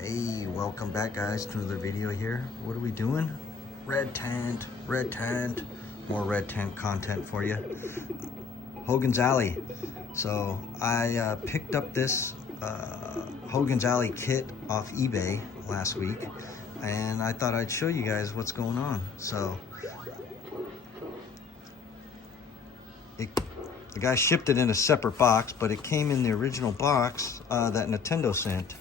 Hey, welcome back guys to another video here. What are we doing? Red tent, more red tent content for you. Hogan's Alley. So I picked up this Hogan's Alley kit off eBay last week, and I thought I'd show you guys what's going on. So the guy shipped it in a separate box, but it came in the original box that Nintendo sent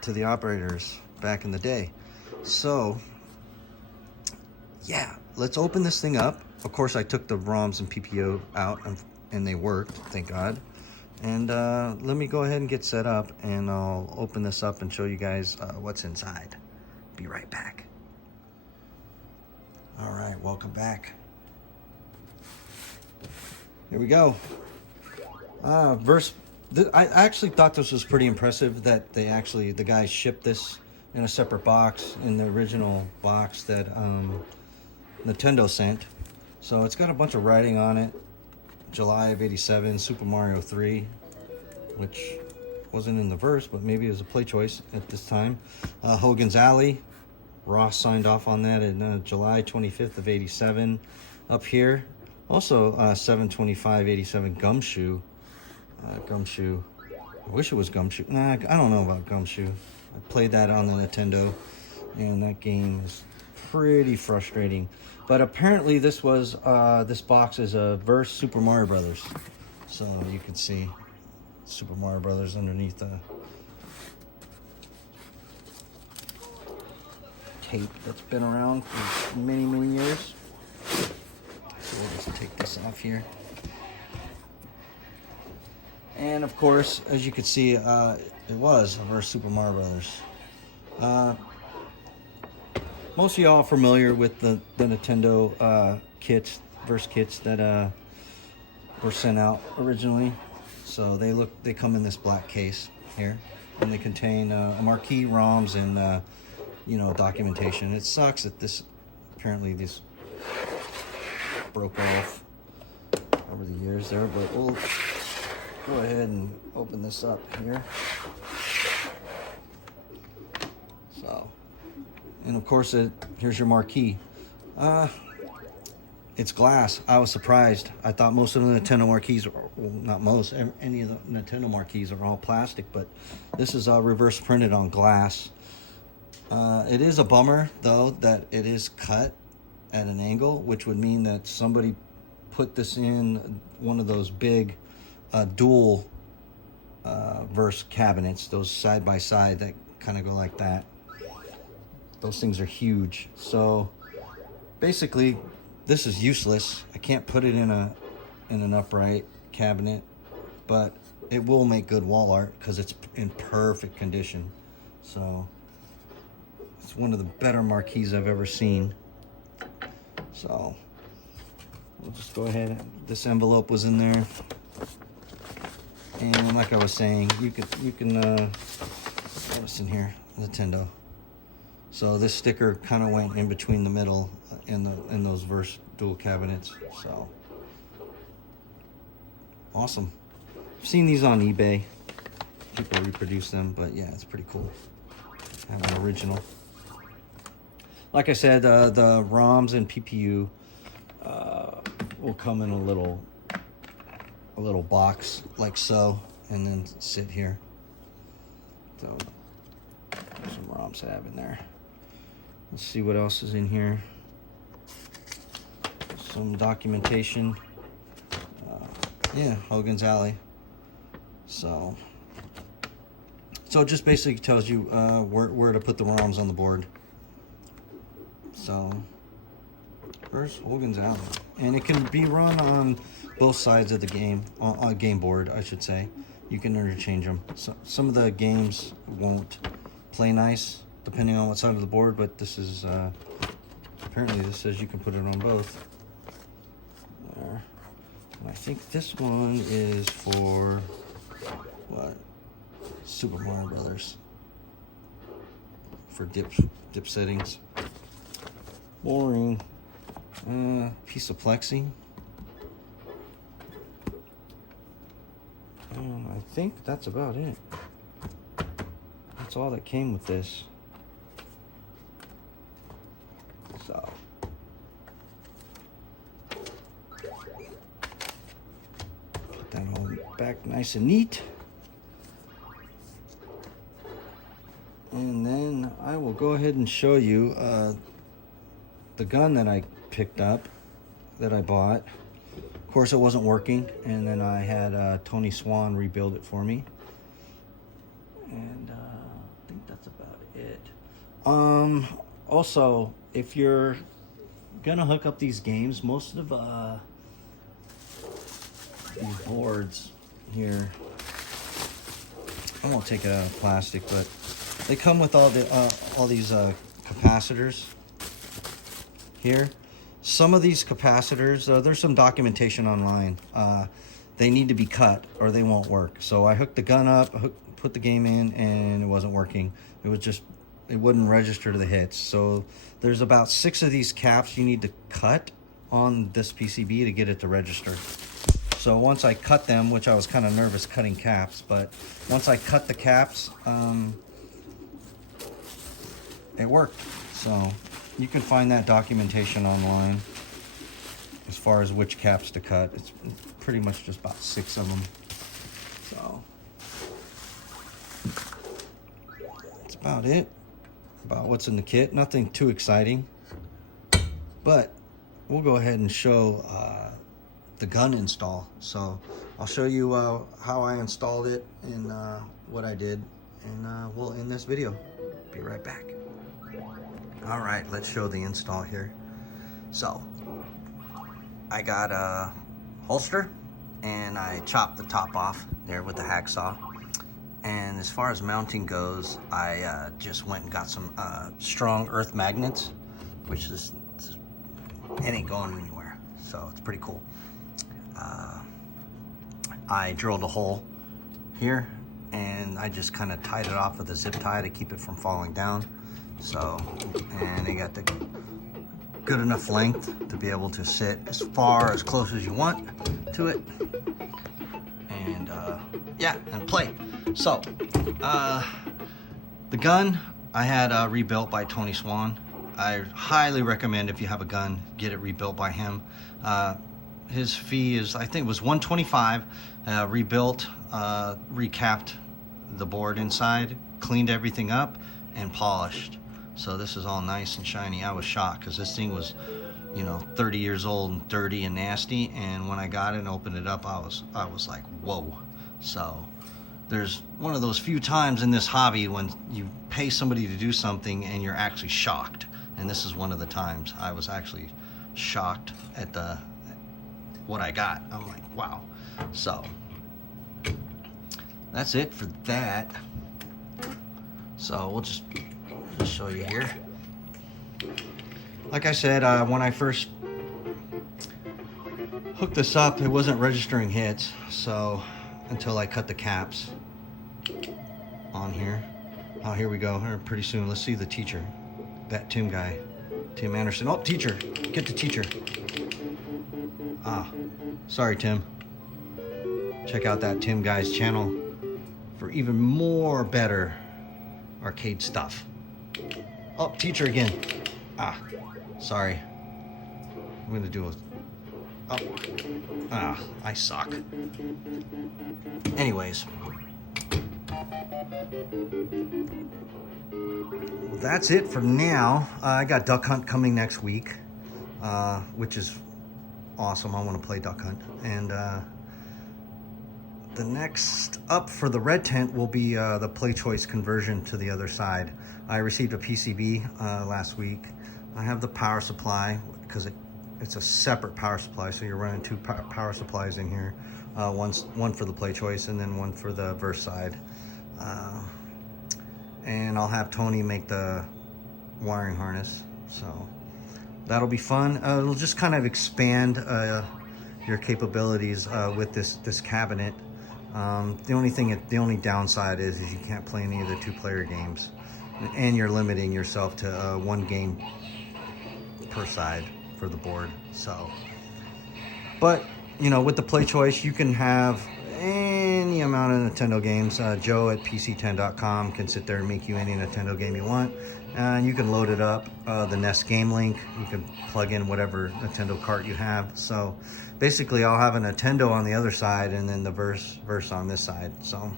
to the operators back in the day. So yeah, let's open this thing up. Of course, I took the ROMs and PPO out and they worked, thank God. And let me go ahead and get set up, and I'll open this up and show you guys what's inside. Be right back. All right, welcome back. Here we go. I actually thought this was pretty impressive that the guys shipped this in a separate box in the original box that Nintendo sent. So it's got a bunch of writing on it. July of '87, Super Mario 3, which wasn't in the verse, but maybe it was a play choice at this time. Hogan's Alley, Ross signed off on that in July 25th of '87. Up here, also 7/25/87 Gumshoe. Gumshoe. I wish it was Gumshoe. Nah, I don't know about Gumshoe. I played that on the Nintendo, and that game is pretty frustrating. But apparently this box is a Verse Super Mario Brothers. So you can see Super Mario Brothers underneath the tape that's been around for many, many years. So we'll just take this off here. And of course, as you can see, it was a Verse Super Mario Brothers. Most of y'all are familiar with the Nintendo kits, Verse kits that were sent out originally. So they come in this black case here, and they contain a marquee, ROMs, and documentation. It sucks that this broke off over the years there, but we'll go ahead and open this up here. So, and of course, here's your marquee. It's glass. I was surprised. I thought most of the Nintendo marquees, well, not most, any of the Nintendo marquees are all plastic, but this is reverse printed on glass. It is a bummer, though, that it is cut at an angle, which would mean that somebody put this in one of those big dual Verse cabinets, those side by side that kind of go like that. Those things are huge. So basically, this is useless. I can't put it in an upright cabinet, but it will make good wall art because it's in perfect condition. So it's one of the better marquees I've ever seen. So we'll just go ahead. This envelope was in there. And like I was saying, you can what's in here? Nintendo. So this sticker kind of went in between the middle in those Verse dual cabinets. So awesome. I've seen these on eBay. People reproduce them, but yeah, it's pretty cool. I have an original. Like I said, the ROMs and PPU will come in a little box like so, and then sit here. So there's some ROMs I have in there. Let's see what else is in here. Some documentation. Yeah, Hogan's Alley. So it just basically tells you where to put the ROMs on the board. So first, Hogan's Alley, and it can be run on both sides of the game, on a game board, I should say. You can interchange them. So some of the games won't play nice depending on what side of the board, but this is apparently this says you can put it on both. There. And I think this one is for what? Super Mario Brothers. For dip settings. Boring. Piece of plexi. And I think that's about it. That's that's all that came with this. So put that all back nice and neat. And then I will go ahead and show you the gun that I picked up, that I bought. Of course, it wasn't working, and then I had Tony Swan rebuild it for me. And I think that's about it. Also, if you're gonna hook up these games, most of these boards here, I won't take it out of plastic, but they come with all these capacitors here. Some of these capacitors, there's some documentation online. They need to be cut or they won't work. So I hooked the gun up, put the game in, and it wasn't working. It wouldn't register to the hits. So there's about 6 of these caps you need to cut on this PCB to get it to register. So once I cut them, which I was kind of nervous cutting caps, but once I cut the caps, it worked. So you can find that documentation online as far as which caps to cut. It's pretty much just about 6 of them. So that's about it, about what's in the kit. Nothing too exciting, but we'll go ahead and show the gun install. So I'll show you how I installed it and what I did, and we'll end this video. Be right back. All right, let's show the install here. So I got a holster and I chopped the top off there with the hacksaw. And as far as mounting goes, I just went and got some strong earth magnets, which it ain't going anywhere. So it's pretty cool. I drilled a hole here and I just kind of tied it off with a zip tie to keep it from falling down. So, and they got the good enough length to be able to sit as close as you want to it, and yeah, and play. So the gun I had rebuilt by Tony Swan. I highly recommend, if you have a gun, get it rebuilt by him. His fee is, I think it was $125. Rebuilt, recapped the board inside, cleaned everything up, and polished. So this is all nice and shiny. I was shocked because this thing was, 30 years old and dirty and nasty. And when I got it and opened it up, I was like, whoa. So there's one of those few times in this hobby when you pay somebody to do something and you're actually shocked. And this is one of the times I was actually shocked at what I got. I'm like, wow. So that's it for that. So we'll just show you here. Like I said, when I first hooked this up, it wasn't registering hits. So until I cut the caps on here. Oh, here we go. Here, pretty soon, let's see the teacher. That Tim guy, Tim Anderson. Oh, teacher, get the teacher. Ah, sorry, Tim. Check out that Tim guy's channel for even more better arcade stuff. Oh, teacher again. Ah, sorry. I'm gonna do I suck. Anyways, well, that's it for now. I got Duck Hunt coming next week, which is awesome. I want to play Duck Hunt. And the next up for the red tent will be the Play Choice conversion to the other side. I received a PCB last week. I have the power supply because it's a separate power supply, so you're running 2 power supplies in here. One for the Play Choice and then one for the Verse side. And I'll have Tony make the wiring harness, so that'll be fun. It'll just kind of expand your capabilities with this cabinet. The only downside is you can't play any of the 2-player games, and you're limiting yourself to 1 game per side for the board. So, but with the Play Choice, you can have any any amount of Nintendo games. Joe at pc10.com can sit there and make you any Nintendo game you want. And you can load it up, the NES Game Link. You can plug in whatever Nintendo cart you have. So basically I'll have a Nintendo on the other side and then the verse on this side. So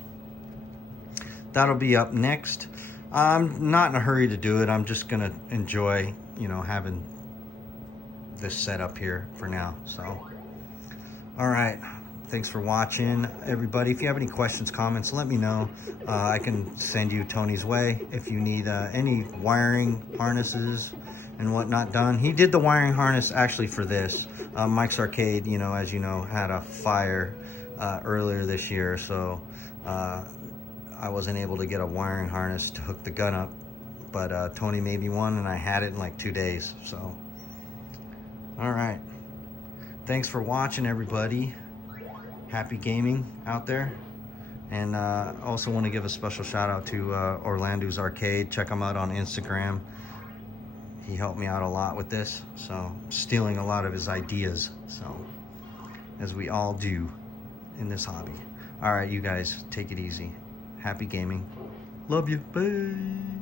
that'll be up next. I'm not in a hurry to do it. I'm just gonna enjoy, you know, having this set up here for now. So, all right. Thanks for watching, everybody. If you have any questions, comments, let me know. I can send you Tony's way if you need any wiring harnesses and whatnot done. He did the wiring harness actually for this. Mike's Arcade, you know, as you know, had a fire earlier this year, so I wasn't able to get a wiring harness to hook the gun up. But Tony made me one, and I had it in like 2 days. So, all right. Thanks for watching, everybody. Happy gaming out there. And I also want to give a special shout out to Orlando's Arcade. Check him out on Instagram. He helped me out a lot with this, so stealing a lot of his ideas, so as we all do in this hobby. All right, you guys, take it easy. Happy gaming. Love you. Bye.